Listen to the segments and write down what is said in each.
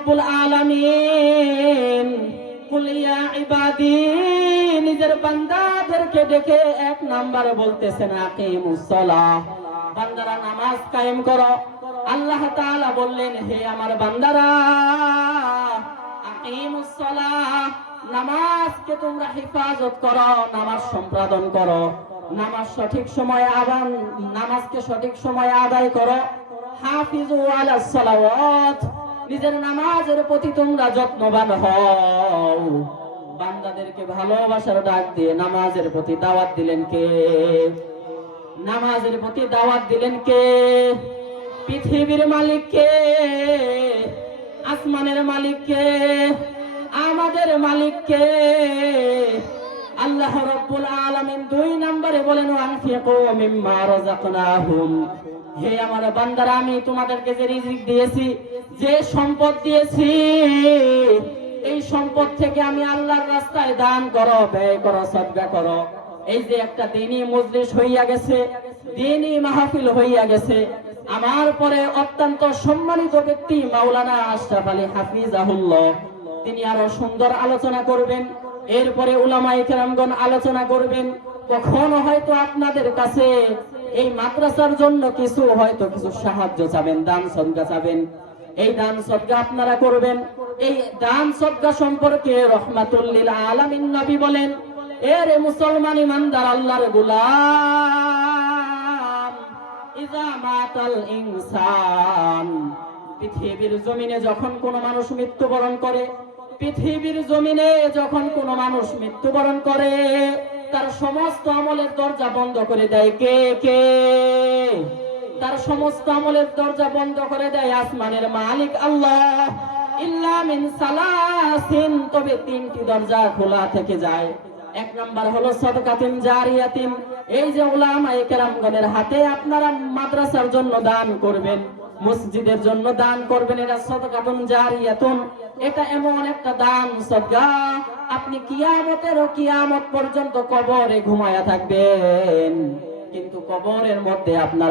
রব্বুল আলামিন কুল ইয়া ইবাদি নিজের বান্দাদেরকে ডেকে এক নাম্বার বলতেছেন আকিমুস সালাহ, বান্দারা নামাজ কায়েম করো। আল্লাহ তাআলা বললেন, হে আমার বান্দারা, আকিমুস সালাহ, নামাজকে তোমরা হেফাজত করো, নামাজ সম্পাদন করো, নামাজ সঠিক সময়ে নামাজকে সঠিক সময়ে আদায় করো। হাফিজু আলাস সালাওয়াত, নিজের নামাজের প্রতি তোমরা যত্নবান হও। বান্দাদেরকে ভালোবাসার ডাক দিয়ে নামাজের প্রতি দাওয়াত দিলেন কে? নামাজের প্রতি দাওয়াত দিলেন কে? পৃথিবীর মালিক কে? আসমানের মালিক কে? আমাদের মালিক কে? আল্লাহ রাব্বুল আলামিন 2 নম্বরে বলেন, আনফিকু মিম্মা রাযাকনাহুম, হে আমার বান্দারা, আমি তোমাদেরকে যে রিজিক দিয়েছি, যে সম্পদ দিয়েছি, এই সম্পদ থেকে আমি আল্লাহর রাস্তায় দান করো, ব্যয় করো, সদকা করো। এই যে একটা দ্বীনি মজলিস হইয়া গেছে, দ্বীনি মাহফিল হইয়া গেছে, আমার পরে অত্যন্ত সম্মানিত ব্যক্তি মাওলানা আশরাফ আলী হাফিজাহুল্লাহ, তিনি আরো সুন্দর আলোচনা করবেন। এরপরে উলামায়ে কেরামগণ আলোচনা করবেন। কখনো হয়তো আপনাদের কাছে এই মাদ্রাসার জন্য কিছু সাহায্য চাবেন, দান সদকা চাবেন, এই দান সদকা আপনারা করবেন। এই দান সদকা সম্পর্কে রহমাতুল লিল আলামিন নবী বলেন, এরে মুসলমান ইমানদার আল্লাহর গোলাম, ইজা মাতাল ইনসান, পৃথিবীর জমিনে যখন কোন মানুষ মৃত্যুবরণ করে, পৃথিবীর জমিনে যখন কোন মানুষ মৃত্যুবরণ করে, তার সমস্ত আমলের দরজা বন্ধ করে দেয় কে? কে? তার সমস্ত আমলের দরজা বন্ধ করে দেয় আসমানের মালিক আল্লাহ। ইল্লা মিন সালাসিন, তবে 3টি দরজা খোলা থেকে যায়। 1 নাম্বার হলো সাদকাতুন জারিয়াতিন, এই যে উলামায়ে কেরামগণের হাতে আপনারা মাদ্রাসার জন্য দান করবেন, মসজিদের জন্য দান করবেন, এটা সাদকাতুন জারিয়াতুন। এটা এমন একটা দান সদকা, আপনি কিয়ামত পর্যন্ত কবরে ঘুমায়া থাকবেন, কিন্তু কবরের মধ্যে আপনার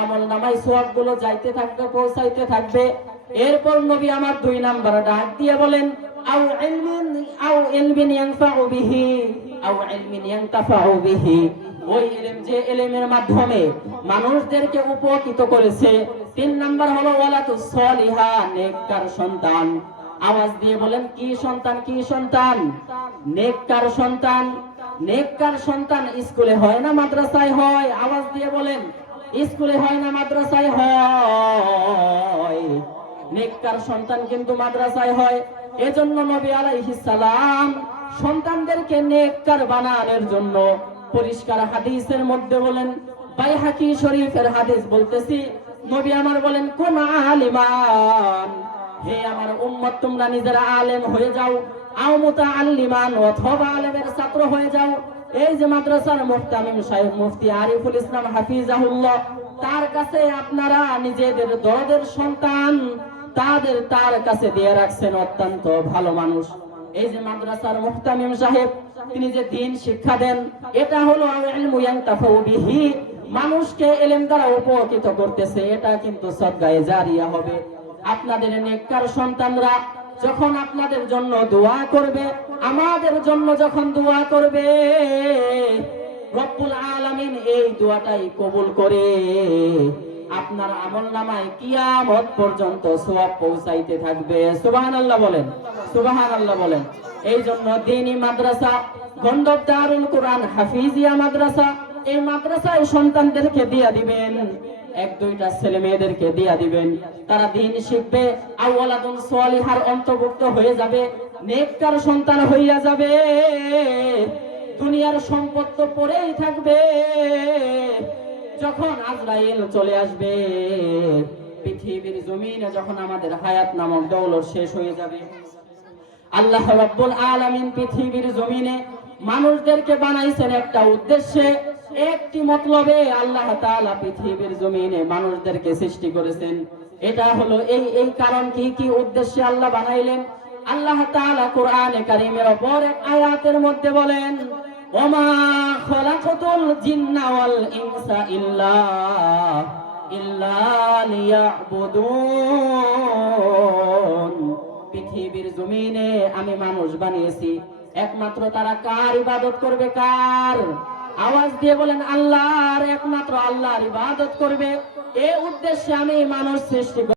আমলনামায় সওয়াবগুলো যাইতে থাকবে, পৌঁছাইতে থাকবে। এরপর নবী আমার 2 নাম্বার ডাক দিয়ে বলেন, আও ইলমিন ইয়ানফাউ বিহি, আও ইলমিন ইয়ানতাফাউ বিহি, ওই ইলম যে ইলমের মাধ্যমে মানুষদেরকে উপকৃত করেছে। 3 নাম্বার হলো ওয়ালাতুস সলিহা, নেককার সন্তান। আওয়াজ দিয়ে বলেন, কি সন্তান? কি সন্তান? নেককার সন্তান। নেককার সন্তান স্কুলে হয় না মাদ্রাসায় হয়? আওয়াজ দিয়ে বলেন, স্কুলে হয় না মাদ্রাসায় হয়? নেককার সন্তান কিন্তু মাদ্রাসায় হয়। এজন্য নবী আলাইহিস সালাম সন্তানদেরকে নেককার বানানোর জন্য পরিষ্কার হাদিসের মধ্যে বলেন, বাইহাকি শরীফের হাদিস বলতেছি, নবী আমার বলেন, কোন আলিমান, হে আমার উম্মত, তোমরা নিজেরা আলেম হয়ে যাও, আও মুতাআল্লিমান, অথবা আলেমের ছাত্র হয়ে যাও। এই যে মাদ্রাসার মুহতামিম সাহেব মুফতি আরিফুল ইসলাম হাফিজাহুল্লাহ, তার কাছে আপনারা নিজেদের দরদের সন্তান তার কাছে দিয়ে রাখছেন, অত্যন্ত ভালো মানুষ। এই যে মাদ্রাসার মুহতামিম সাহেব, তিনি যে দ্বীন শিক্ষা দেন, এটা হলো ইলমু ইয়ানতাফাউ বিহি, মানুষকে ইলম দ্বারা উপকৃত করতেছে, এটা কিন্তু সদকায়ে জারিয়া হবে। আপনাদের নেককার সন্তানরা যখন আপনাদের জন্য দোয়া করবে, আমাদের জন্য যখন দোয়া করবে, রব্বুল আলামিন এই দোয়াটাই কবুল করে আপনার আমলনামায় কিয়ামত পর্যন্ত সওয়াব পৌঁছাইতে থাকবে। সুবহানাল্লাহ বলেন, সুবহানাল্লাহ বলেন। এই জন্য দ্বীনি মাদ্রাসা, গন্ধব দারুল কুরআন হাফিজিয়া মাদ্রাসা, এই মাদ্রাসায় সন্তানদেরকে দিয়া দিবেন, 1-2টা ছেলে মেয়েদেরকে দিয়া দিবেন, তারা দ্বীন শিখবে, আওয়ালাদুন সলিহার অন্তর্ভুক্ত হয়ে যাবে, নেককার সন্তান হইয়া যাবে, দুনিয়ার সম্পদ তো পড়েই থাকবে। যখন আজরাইল চলে আসবে, পৃথিবীর জমিনে যখন আমাদের হায়াত নামক দৌলত শেষ হয়ে যাবে, আল্লাহ রাব্বুল আলামিন পৃথিবীর জমিনে মানুষদেরকে বানাইছেন একটা উদ্দেশ্যে, একটি মতলবে আল্লাহ তাআলা পৃথিবীর জমিনে মানুষদেরকে সৃষ্টি করেছেন। এটা হলো এই কারণ, কি উদ্দেশ্যে আল্লাহ বানাইলেন? আল্লাহ তাআলা কোরআনে কারীমের অপর এক আয়াতের মধ্যে বলেন, ওমা খলাকাতুল জিন্না ওয়াল ইনসা ইল্লা লিয়াবুদুন, পৃথিবীর জমিনে আমি মানুষ বানিয়েছি একমাত্র তারা কার ইবাদত করবে? কার? আওয়াজ দিয়ে বলেন আল্লাহর। একমাত্র আল্লাহর ইবাদত করবে। এই উদ্দেশ্যে আমি মানুষ সৃষ্টি